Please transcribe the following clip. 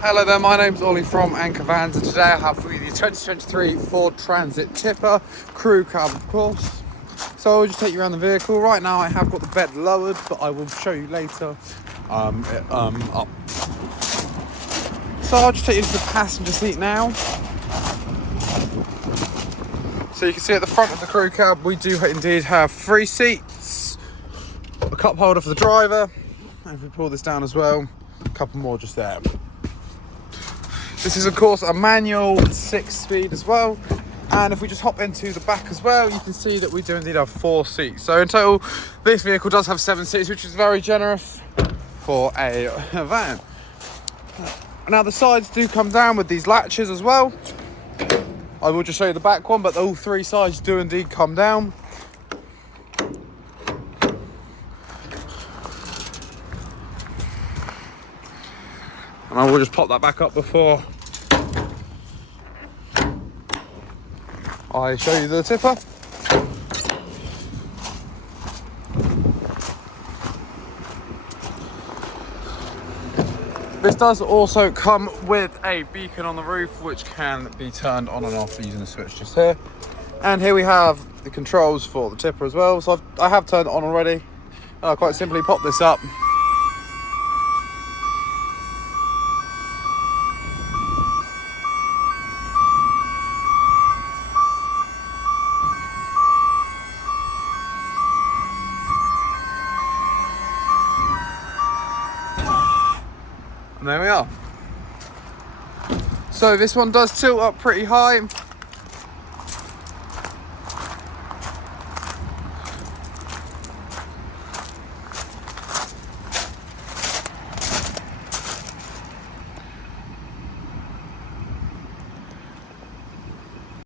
Hello there, my name's Ollie from Anchor Vans, and today I have for you the 2023 Ford Transit Tipper crew cab, of course. So I'll just take you around the vehicle. Right now I have got the bed lowered, but I will show you later up. So I'll just take you into the passenger seat now. So you can see at the front of the crew cab we do indeed have 3 seats, a cup holder for the driver, and if we pull this down as well, a couple more just there. This is of course a manual 6-speed as well, and if we just hop into the back as well, you can see that we do indeed have 4 seats. So in total this vehicle does have 7 seats, which is very generous for a van. Now the sides do come down with these latches as well. I will just show you the back one, but all 3 sides do indeed come down. And I will just pop that back up before I show you the tipper. This does also come with a beacon on the roof, which can be turned on and off using the switch just here. And here we have the controls for the tipper as well. So I have turned it on already, and I'll quite simply pop this up. And there we are. So this one does tilt up pretty high.